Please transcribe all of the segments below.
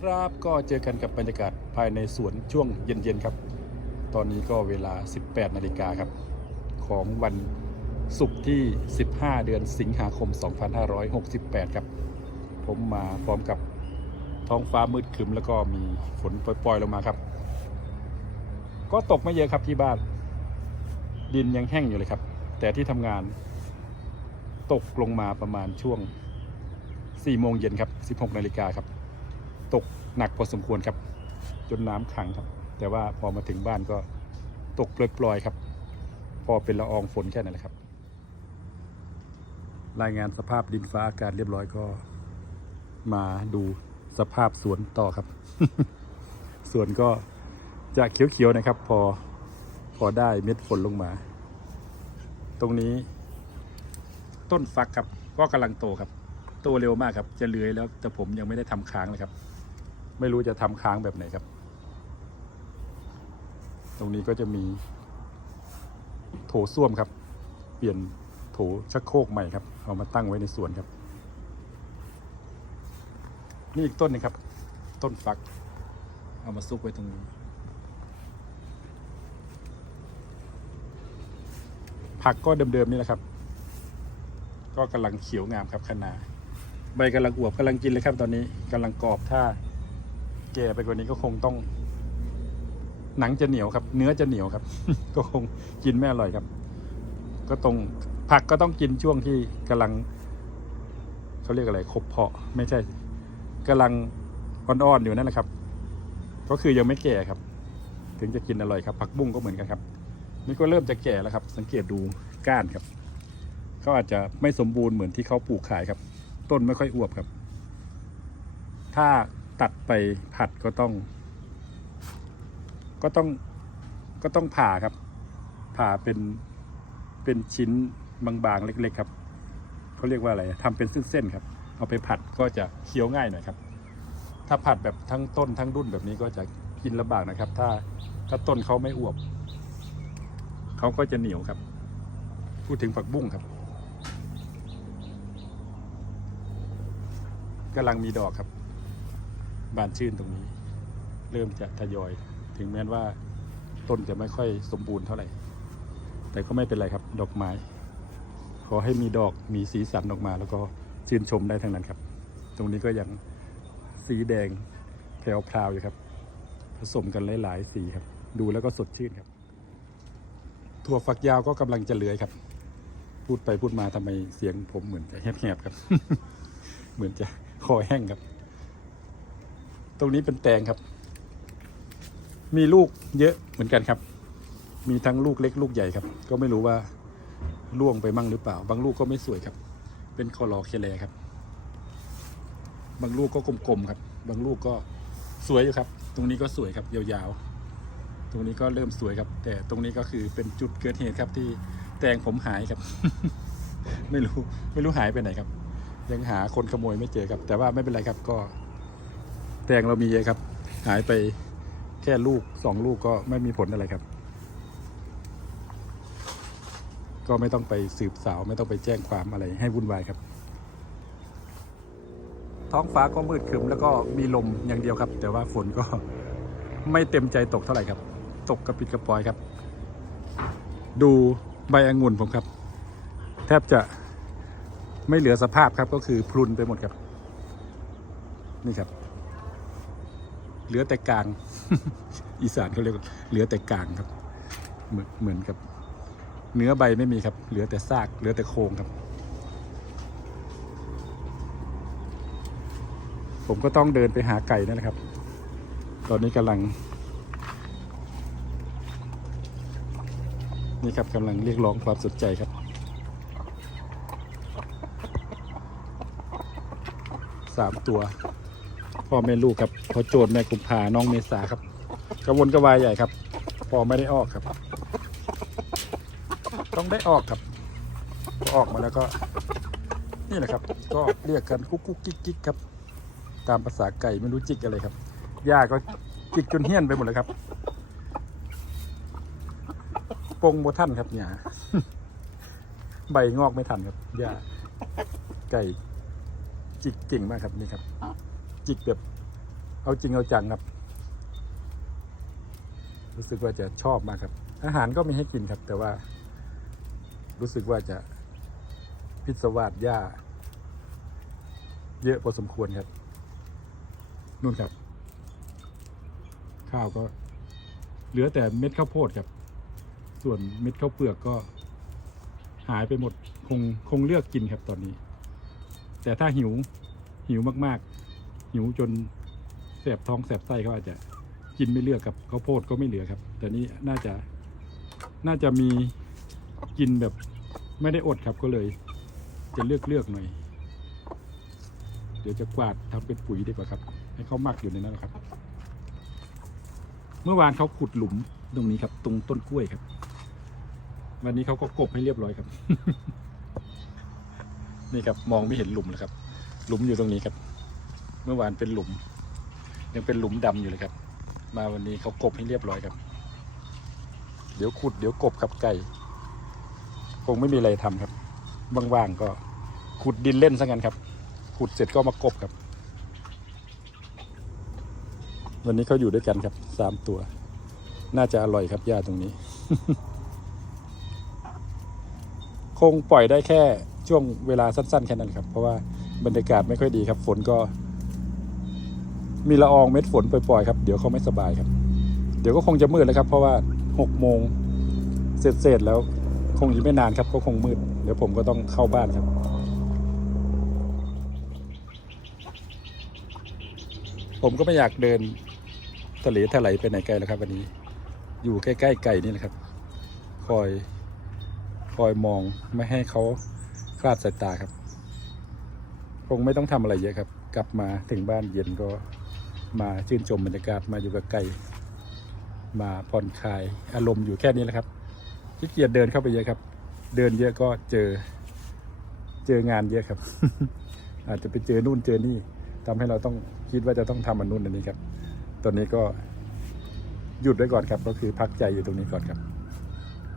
ครับ ก็เจอกันกับบรรยากาศภายในสวนช่วงเย็นๆครับ ตอนนี้ก็เวลา 18 นาฬิกาครับ ของวันศุกร์ที่ 15 เดือนสิงหาคม 2568 ครับ ผมมาพร้อมกับท้องฟ้ามืดครึมแล้วก็มีฝนปล่อยๆลงมาครับ ก็ตกไม่เยอะครับที่บ้าน ดินยังแห้งอยู่เลยครับ แต่ที่ทำงานตกลงมาประมาณช่วง4โมงเย็นครับ 16นาฬิกาครับ ตกหนักพอสมควรครับ จนน้ำขังครับ แต่ว่าพอมาถึงบ้านก็ตกปล่อยๆครับ พอเป็นละอองฝนแค่นั้นแหละครับ รายงานสภาพดินฟ้าอากาศเรียบร้อยก็ มาดูสภาพสวนต่อครับ สวนก็จะเขียวๆนะครับ พอพอได้เม็ดฝนลงมา ตรงนี้ ต้นฟักครับก็กำลังโตครับ โตเร็วมากครับ จะเลื้อยแล้ว แต่ผมยังไม่ได้ทำค้างเลยครับ ไม่รู้จะทำค้างแบบไหนครับ ตรงนี้ก็จะมี โถส้วมครับ เปลี่ยนโถชักโครกใหม่ครับ เอามาตั้งไว้ในสวนครับ นี่อีกต้นหนึงครับ ต้นฟัก เอามาซุกไว้ตรงนี้ ผักก็เดิมๆนี่แหละครับ ก็กำลังเขียวงามครับคะนาใบกำลังอวบกำลังกินเลยครับตอนนี้กำลังกรอบถ้า แก่ไปกว่านี้ก็คงต้อง หนังจะเหนียวครับ เนื้อจะเหนียวครับ ก็คงกินไม่อร่อยครับ ก็ตรงผักก็ต้องกินช่วงที่กำลังเขาเรียกอะไรครบเพาะ ไม่ใช่กำลังอ่อนๆอยู่นั่นแหละครับ ก็คือยังไม่แก่ครับ ถึงจะกินอร่อยครับ ผักบุ้งก็เหมือนกันครับ นี่ก็เริ่มจะแก่แล้วครับ สังเกตดูก้านครับเขาอาจจะไม่สมบูรณ์เหมือนที่เขาปลูกขายครับ ต้นไม่ค่อยอวบครับ ถ้า ตัดไปผัดก็ต้อง ก็ต้องก็ต้องผ่าครับ ผ่าเป็นเป็นชิ้นบางๆเล็ก ๆ ครับเขาเรียกว่าอะไรทำเป็นเส้นๆครับ เอาไปผัดก็จะเคี้ยวง่ายหน่อยครับ ถ้าผัดแบบทั้งต้นทั้งรุ่นแบบนี้ก็จะกินลำบากนะครับ ถ้าถ้าต้นเขาไม่อวบเขาก็จะเหนียวครับ พูดถึงผักบุ้งครับกำลังมีดอกครับ บานชื่นตรงนี้ เริ่มจะทยอย ถึงแม้ว่าต้นจะไม่ค่อยสมบูรณ์เท่าไหร่ แต่ก็ไม่เป็นไรครับ ดอกไม้ ขอให้มีดอกมีสีสันออกมา แล้วก็ชื่นชมได้ทั้งนั้นครับ ตรงนี้ก็ยังสีแดงแพรวๆอยู่ครับ ผสมกันหลายๆสีครับ ดูแล้วก็สดชื่นครับถั่วฝักยาวก็กำลังจะเลื้อยครับ พูดไปพูดมาทำไมเสียงผมเหมือนจะแหบๆครับ เหมือนจะคอแห้งครับ ตรงนี้เป็นแตงครับ มีลูกเยอะเหมือนกันครับ มีทั้งลูกเล็กลูกใหญ่ครับ ก็ไม่รู้ว่าล่วงไปมั่งหรือเปล่า บางลูกก็ไม่สวยครับ เป็นคอลอเคเลครับ บางลูกก็กลมๆครับ บางลูกก็สวยอยู่ครับ ตรงนี้ก็สวยครับยาวๆ ตรงนี้ก็เริ่มสวยครับ แต่ตรงนี้ก็คือเป็นจุดเกิดเหตุครับที่แตงผมหายครับ ไม่รู้ไม่รู้หายไปไหนครับ ยังหาคนขโมยไม่เจอครับ แต่ว่าไม่เป็นไรครับก็ แตงเรามีเยอะครับ หายไปแค่ลูกสองลูกก็ไม่มีผลอะไรครับ ก็ไม่ต้องไปสืบสาวไม่ต้องไปแจ้งความอะไรให้วุ่นวายครับ ท้องฟ้าก็มืดครึมแล้วก็มีลมอย่างเดียวครับ แต่ว่าฝนก็ไม่เต็มใจตกเท่าไหร่ครับ ตกกระปิดกระปอยครับ ดูใบองุ่นผมครับ แทบจะไม่เหลือสภาพครับก็คือพรุนไปหมดครับ นี่ครับ เหลือแต่กลาง อีสานเขาเรียกว่าเหลือแต่กลางครับ เหมือนเหมือนกับ เนื้อใบไม่มีครับ เหลือแต่ซาก เหลือแต่โครงครับ ผมก็ต้องเดินไปหาไก่นั่นแหละครับ ตอนนี้กำลัง นี่ครับกำลังเรียกร้องความสนใจครับ สามตัว พ่อแม่ลูกครับพอโจทย์แม่กุมภาน้องเมษาครับกระวนกระวายใหญ่ครับพอไม่ได้ออกครับ ต้องได้ออกครับอออกมาแล้วก็ นี่แหละครับ ก็เรียกกันกุ๊กกุ๊กกิ๊กกิ๊กครับ ตามภาษาไก่ไม่รู้จิกอะไรครับหญ้าก็จิกจนเหี้ยนไปหมดเลยครับปงโมท่านครับเนี่ยใบงอกไม่ทันครับหญ้าไก่จิกเก่งมากครับนี่ครับ จิกแบบเอาจริงเอาจังครับ รู้สึกว่าจะชอบมากครับ อาหารก็มีให้กินครับ แต่ว่า รู้สึกว่าจะพิศวาสหญ้า เยอะพอสมควรครับนู่นครับ ข้าวก็ เหลือแต่เม็ดข้าวโพดครับ ส่วนเม็ดข้าวเปลือกก็ หายไปหมดคงคงเลือกกินครับตอนนี้ แต่ถ้าหิวหิวมาก ๆ หิวจนแสบท้องแสบไส้เขาอาจจะกินไม่เลือกครับข้าวโพดก็ไม่เหลือครับ แต่นี้น่าจะน่าจะมีกินแบบไม่ได้อดครับก็เลย จะเลือกเลือกหน่อย เดี๋ยวจะกวาดทำเป็นปุ๋ยดีกว่าครับ ให้เขามักอยู่ในนั้นนะครับ เมื่อวานเขาขุดหลุมตรงนี้ครับ ตรงต้นกล้วยครับ วันนี้เขาก็กบให้เรียบร้อยครับ นี่ครับมองไม่เห็นหลุมเลยครับ หลุมอยู่ตรงนี้ครับ เมื่อวานเป็นหลุม ยังเป็นหลุมดำอยู่เลยครับ มาวันนี้เขากบให้เรียบร้อยครับ เดี๋ยวขุดเดี๋ยวกบครับไก่คงไม่มีอะไรทำครับว่างๆก็ขุดดินเล่นซะงั้นครับขุดเสร็จก็มากบครับ วันนี้เขาอยู่ด้วยกันครับสามตัว น่าจะอร่อยครับหญ้าตรงนี้ คงปล่อยได้แค่ช่วงเวลาสั้น ๆ แค่นั้นครับ เพราะว่าบรรยากาศไม่ค่อยดีครับ ฝนก็ มีละอองเม็ดฝนปล่อยๆครับ เดี๋ยวเขาไม่สบายครับ เดี๋ยวก็คงจะมืดแล้วครับ เพราะว่าหกโมงเสร็จๆแล้ว คงอีกไม่นานครับก็คงมืด เดี๋ยวผมก็ต้องเข้าบ้านครับผมก็ไม่อยากเดินทะเลทลายไปไหนไกลแล้วครับ วันนี้ อยู่ใกล้ๆไก่นี่แหละครับ คอย คอยมองไม่ให้เขาคลาดสายตาครับ คงไม่ต้องทำอะไรเยอะครับ กลับมาถึงบ้านเย็นก็ มาชื่นชมบรรยากาศมาอยู่กับไก่มาผ่อนคลายอารมณ์อยู่แค่นี้แหละครับขี้เกียจเดินเข้าไปเยอะครับ เดินเยอะก็เจอ เจองานเยอะครับ อาจจะไปเจอนู่นเจอนี่ทำให้เราต้องคิดว่าจะต้องทำอันนู่นอันนี้ครับ ตอนนี้ก็หยุดไว้ก่อนครับ ก็คือพักใจอยู่ตรงนี้ก่อนครับ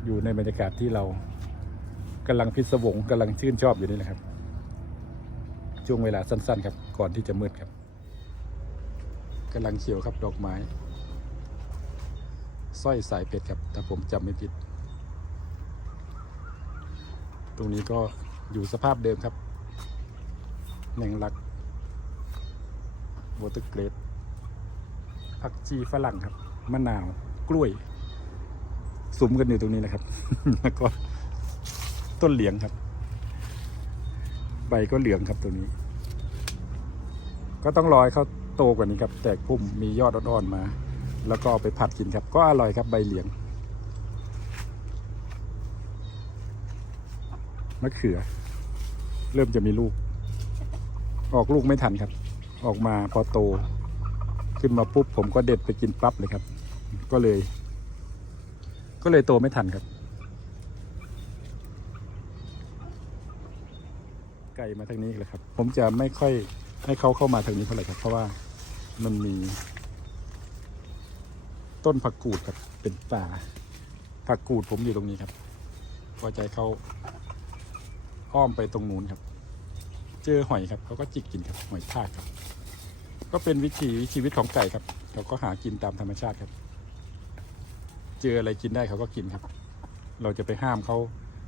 อยู่ในบรรยากาศที่เรากำลังพิศวงกำลังชื่นชอบอยู่นี่แหละครับ ช่วงเวลาสั้น ๆ ครับ ก่อนที่จะมืดครับ กำลังเขียวครับดอกไม้สร้อยสายเพชรครับถ้าผมจำไม่ผิด ตรงนี้ก็อยู่สภาพเดิมครับแมงลักวอเตอร์เกรดผักชีฝรั่งครับ มะนาวกล้วยสุมกันอยู่ตรงนี้นะครับ แล้วก็ต้นเหลียงครับ ใบก็เหลืองครับตัวนี้ ก็ต้องรอให้เขา โตกว่านี้ครับ แตกพุ่มมียอดอ่อนๆมา แล้วก็เอาไปผัดกินครับ ก็อร่อยครับใบเหลียงมะเขือ เริ่มจะมีลูก ออกลูกไม่ทันครับ ออกมาพอโต ขึ้นมาปุ๊บผมก็เด็ดไปกินปั๊บเลยครับ ก็เลย ก็เลยโตไม่ทันครับ ไก่มาทางนี้เลยครับ ผมจะไม่ค่อยให้เขาเข้ามาทางนี้เท่าไหร่ครับเพราะว่า มันมี ต้นผักกูดครับเป็นป่าผักกูดผมอยู่ตรงนี้ครับพอใจเขาอ้อมไปตรงนู้นครับ เจอหอยครับเขาก็จิกกินครับหอยทากครับ ก็เป็นวิถีชีวิตของไก่ครับเขาก็หากินตามธรรมชาติครับ เจออะไรกินได้เขาก็กินครับ เราจะไปห้ามเขา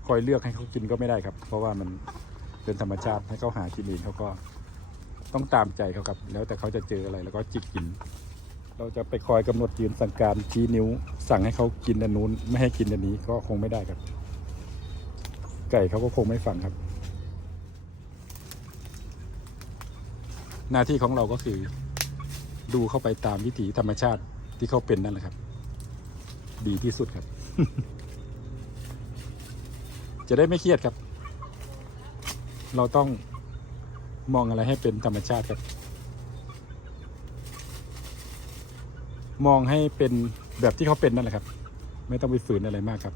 คอยเลือกให้เขากินก็ไม่ได้ครับ เพราะว่ามันเป็นธรรมชาติให้เขาหากินเองเขาก็ ต้องตามใจเขาครับ แล้วแต่เขาจะเจออะไรแล้วก็จิกกิน เราจะไปคอยกำหนดยืนสั่งการชี้นิ้ว สั่งให้เขากินอันนู้น ไม่ให้กินอันนี้ก็คงไม่ได้ครับ ไก่เขาก็คงไม่ฟังครับ หน้าที่ของเราก็คือ ดูเข้าไปตามวิถีธรรมชาติที่เขาเป็นนั่นแหละครับ ดีที่สุดครับ จะได้ไม่เครียดครับ เราต้อง มองอะไรให้เป็นธรรมชาติครับ มองให้เป็นแบบที่เขาเป็นนั่นแหละครับ ไม่ต้องไปฝืนอะไรมากครับ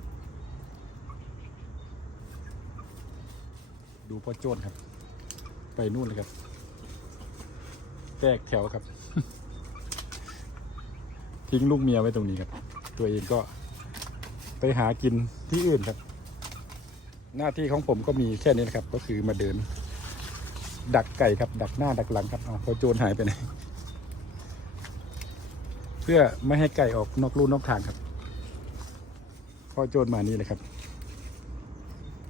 ดูพ่อโจ้นครับ ไปนู่นเลยครับ แตกแถวครับ ทิ้งลูกเมียไว้ตรงนี้ครับ ตัวเองก็ไปหากินที่อื่นครับ หน้าที่ของผมก็มีแค่นี้นะครับ ก็คือมาเดิน ดักไก่ครับ ดักหน้าดักหลังครับเอาพอโจรหายไปไหนเพื่อไม่ให้ไก่ออกนอกลู่นอกทางครับ พอโจรมานี่เลยครับ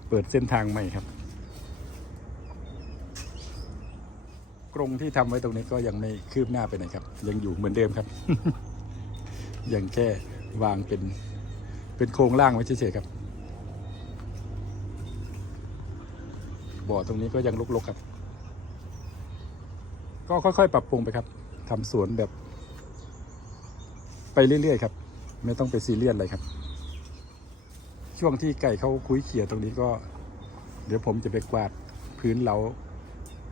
เปิดเส้นทางใหม่ครับ กรงที่ทำไว้ตรงนี้ก็ยังไม่คืบหน้าไปไหนครับ ยังอยู่เหมือนเดิมครับ ยังแค่วางเป็นเป็นโครงล่างไว้เฉยๆครับบ่อตรงนี้ก็ยังลกๆครับ ก็ค่อยๆ ปรับปรุงไปครับทำสวนแบบ ไปเรื่อยๆครับ ไม่ต้องไปซีเรียสอะไรครับ ช่วงที่ไก่เขาคุ้ยเขี่ยตรงนี้ก็ เดี๋ยวผมจะไปกวาดพื้นเรา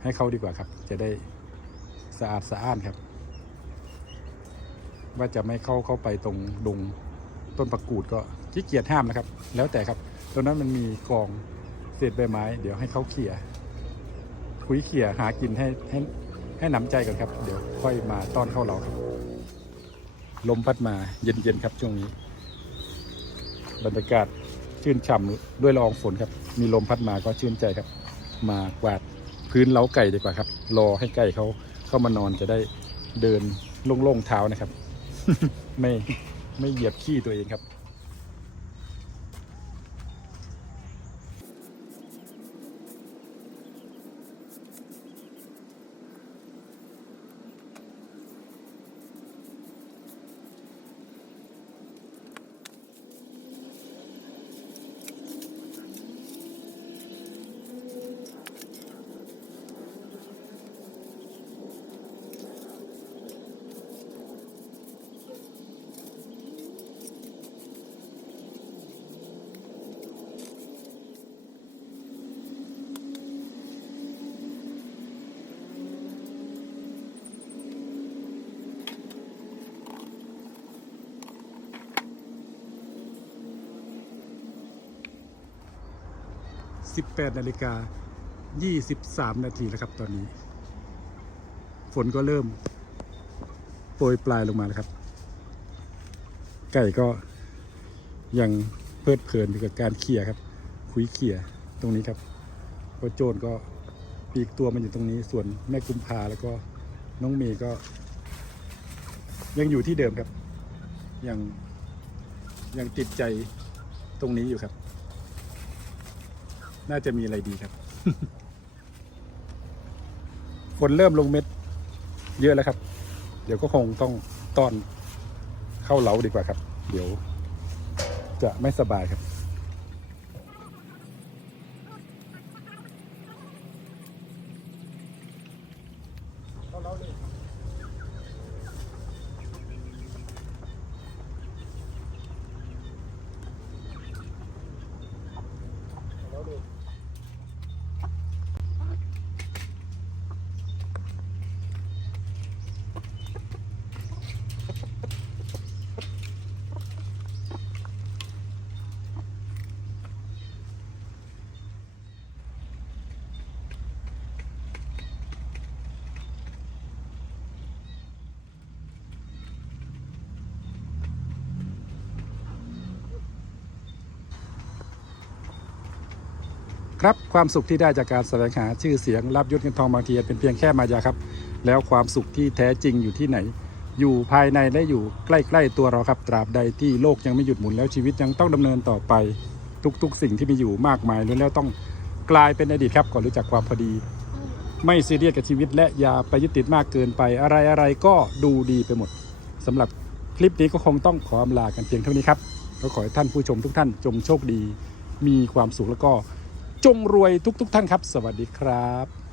ให้เขาดีกว่าครับ จะได้สะอาดสะอ้านครับ ว่าจะไม่เข้าเข้าไปตรงดงต้นประกูดก็ขี้เกียจห้ามนะครับ แล้วแต่ครับตรงนั้นมันมีกองเศษใบไม้ เดี๋ยวให้เขาเขี่ยคุยเขี่ยหากินให้ให้ ให้หนำใจก่อนครับ เดี๋ยวค่อยมาต้อนเข้าเราครับ ลมพัดมาเย็นๆครับช่วงนี้ บรรยากาศชื่นฉ่ำด้วยละอองฝนครับ มีลมพัดมาก็ชื่นใจครับ มากวาดพื้นเล้าไก่ดีกว่าครับ รอให้ไก่เขาเข้ามานอนจะได้เดินโล่งๆเท้านะครับ ไม่ไม่เหยียบขี้ตัวเองครับ 18นาฬิกา23 นาทีแล้วครับตอนนี้ ฝนก็เริ่ม โปรยปลายลงมาแล้วครับ ไก่ก็ยังเพลิดเพลินกับการเขี่ยครับ คุยเขี่ยตรงนี้ครับพระโจรก็ปีกตัวมันอยู่ตรงนี้ ส่วนแม่กุมภาแล้วก็น้องเมย์ก็ ยังอยู่ที่เดิมครับ ยังยังติดใจตรงนี้อยู่ครับ น่าจะมีอะไรดีครับ ฝนเริ่มลงเม็ด เยอะแล้วครับ เดี๋ยวก็คงต้องต้อนเข้าเล้าดีกว่าครับ เดี๋ยว จะไม่สบายครับ เข้าเล้าเลยเข้าเล้าเลย ครับความสุขที่ได้จากการแสวงหาชื่อเสียงรับยศเงินทองบางทีเป็นเพียงแค่มายาครับ แล้วความสุขที่แท้จริงอยู่ที่ไหน อยู่ภายในและอยู่ใกล้ๆตัวเราครับตราบใดที่โลกยังไม่หยุดหมุนแล้วชีวิตยังต้องดำเนินต่อไป ทุกๆ สิ่งที่มีอยู่มากมายล้วนแล้วต้องกลายเป็นอดีตครับก่อนรู้จักความพอดี ไม่ซีเรียสกับชีวิตและอย่าไปยึดติดมากเกินไปอะไรอะไรก็ดูดีไปหมดสำหรับคลิปนี้ก็คงต้องขออำลากันเพียงเท่านี้ครับก็ขอให้ท่านผู้ชมทุกท่านจงโชคดี มีความสุขแล้วก็ จงรวยทุก ๆ ท่านครับ สวัสดีครับ